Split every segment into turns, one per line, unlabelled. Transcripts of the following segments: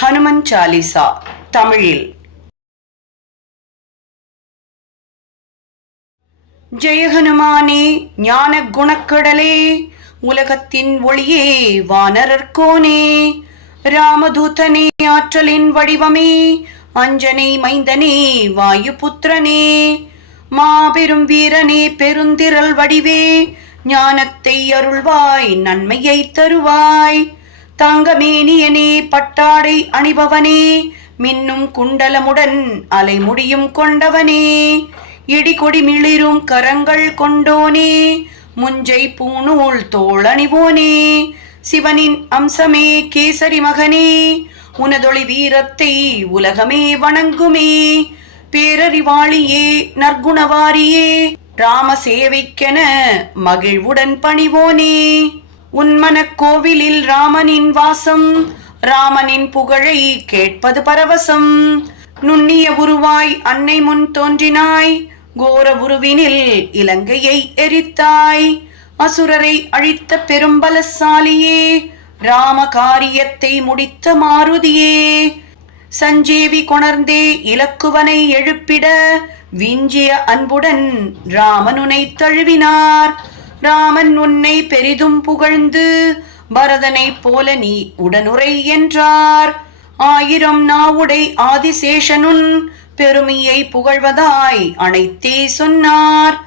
ஹனுமன் சாலிசா தமிழில். ஜெயஹனுமானே ஞான குணக்கடலே உலகத்தின் ஒளியே வானரர்கோனே ராமதூதனே ஆற்றலின் வடிவமே அஞ்சனை மைந்தனே வாயு புத்திரனே மாபெரும் வீரனே பெருந்திரள் வடிவே ஞானத்தை அருள்வாய் நன்மையை தருவாய். தங்கமேனியனே பட்டாடை அணிபவனே மின்னும் குண்டலமுடன் அலைமுடியும் கொண்டவனே இடிகொடி மிளிரும் கரங்கள் கொண்டோனே முஞ்சை பூணூல் தோளணிவோனே சிவனின் அம்சமே கேசரி மகனே உனதொளி வீரத்தை உலகமே வணங்குமே பேரறிவாளியே நற்குணவாரியே ராம சேவைக்கென மகிழ்வுடன் பணிவோனே. உன்மனக் கோவிலில் ராமனின் வாசம் ராமனின் புகழை கேட்பது பரவசம். நுண்ணிய உருவாய் அன்னை முன் தோன்றினாய் கோர உருவினில் இலங்கையை எரித்தாய். அசுரரை அழித்த பெரும்பலசாலியே ராம காரியத்தை முடித்த மாருதியே. சஞ்சீவி கொணர்ந்தே இலக்குவனை எழுப்பிட விஞ்சிய அன்புடன் ராமனுனை தழுவினார். ராமன் உன்னை பெரிதும் புகழ்ந்து பரதனைப் போல நீ உடனுரை என்றார். ஆயிரம் நாவுடை ஆதிசேஷனுன் பெருமையை புகழ்வதாய் அனைத்தே சொன்னார்.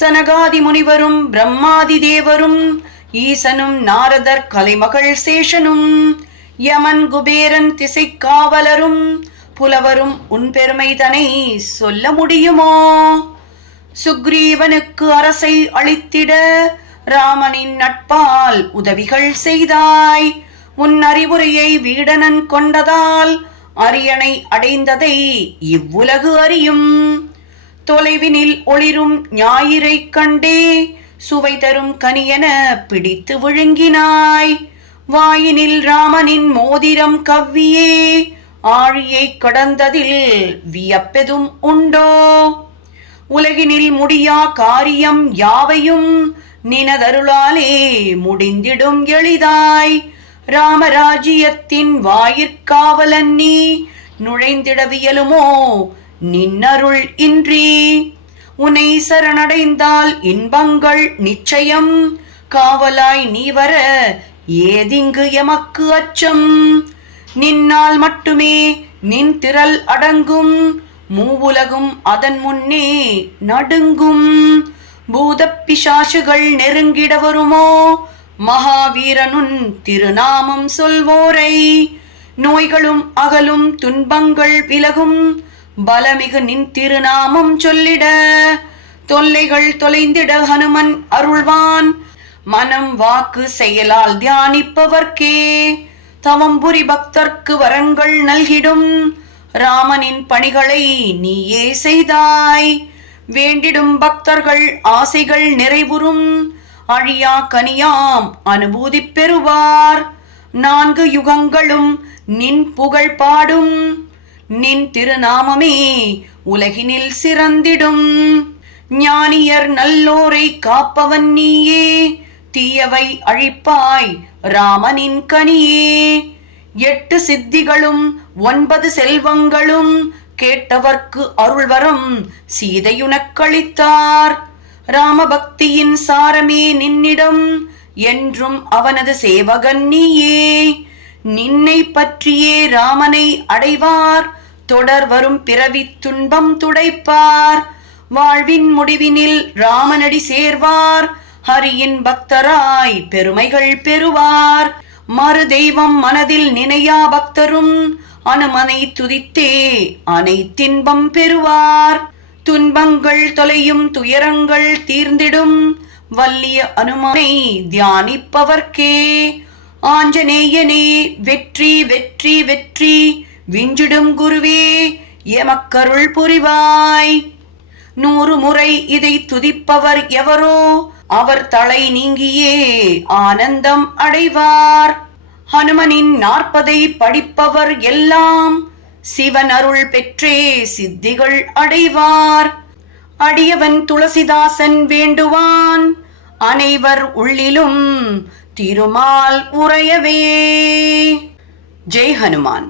சனகாதி முனிவரும் பிரம்மாதி தேவரும் ஈசனும் நாரதர் கலைமகள் சேஷனும் யமன் குபேரன் திசை காவலரும் புலவரும் உன் பெருமைதனை சொல்ல முடியுமோ? சுக்ரீவனுக்கு அரசை அளித்திட ராமனின் நட்பால் உதவிகள் செய்தாய். உன் அறிவுரையை வீடனன் கொண்டதால் அரியணை அடைந்ததை இவ்வுலகு அறியும். தொலைவினில் ஒளிரும் ஞாயிறை கண்டே சுவை தரும் கனியென பிடித்து விழுங்கினாய். வாயினில் ராமனின் மோதிரம் கவ்வியே ஆழியை கடந்ததில் வியப்பெதும் உண்டோ? உலகினில் முடியா காரியம் யாவையும் நினதருளாலே முடிந்திடும் எளிதாய். ராமராஜ்யத்தின் வாயிற்காவலன் நீ நுழைந்திடவியலுமோ நின்னருள் இன்றி. உனை சரணடைந்தால் இன்பங்கள் நிச்சயம். காவலாய் நீ வர ஏதிங்கு எமக்கு அச்சம். நின்னால் மட்டுமே நின் திரள் அடங்கும். மூவுலகும் அதன் முன்னே நடுங்கும். பூதப் பிசாசுகள் நெருங்கிட வருமோ? மகாவீரனுன் திருநாமம் சொல்வோரை. நோய்களும் அகலும் துன்பங்கள் விலகும். பலமிகு நின் திருநாமம் சொல்லிட. தொல்லைகள் தொலைந்திட ஹனுமன் அருள்வான். மனம் வாக்கு செயலால் தியானிப்பவர்க்கே. தவம்புரி பக்தர்க்கு வரங்கள் நல்கிடும். ராமனின் பணிகளை நீயே செய்தாய். வேண்டிடும் பக்தர்கள் ஆசைகள் நிறைவுறும். அழியா கனியாம் அனுபூதி பெறுவார். நான்கு யுகங்களும் நின் புகழ் பாடும். நின் திருநாமமே உலகினில் சிறந்திடும். ஞானியர் நல்லோரை காப்பவன் நீயே. தீயவை அழிப்பாய் ராமனின் கனியே. எட்டு சித்திகளும் ஒன்பது செல்வங்களும் கேட்டவர்க்கு அருள்வரம் சீதையுனக்களித்தார். ராமபக்தியின் சாரமே நின்னிடம் என்றும் அவனது சேவகன் நீயே. நின்னை பற்றியே ராமனை அடைவார் தொடர் வரும் பிறவி துன்பம் துடைப்பார். வாழ்வின் முடிவினில் ராமனடி சேர்வார் ஹரியின் பக்தராய் பெருமைகள் பெறுவார். மறு தெய்வம் மனதில் நினையா பக்தரும் அனுமனை துதித்தே அனைத்தின்பம் பெறுவார். துன்பங்கள் தொலையும் துயரங்கள் தீர்ந்திடும். வல்லிய அனுமனை தியானிப்பவர்க்கே. ஆஞ்சநேயனே வெற்றி வெற்றி வெற்றி விஞ்சிடும் குருவே எமக்கருள் புரிவாய். நூறு முறை இதை துதிப்பவர் எவரோ அவர் தலை நீங்கியே ஆனந்தம் அடைவார். ஹனுமனின் நாற்பதை படிப்பவர் எல்லாம் சிவன் அருள் பெற்றே சித்திகள் அடைவார். அடியவன் துளசிதாசன் வேண்டுவான். அனைவர் உள்ளிலும் திருமால் உறையவே. ஜெய் ஹனுமான்.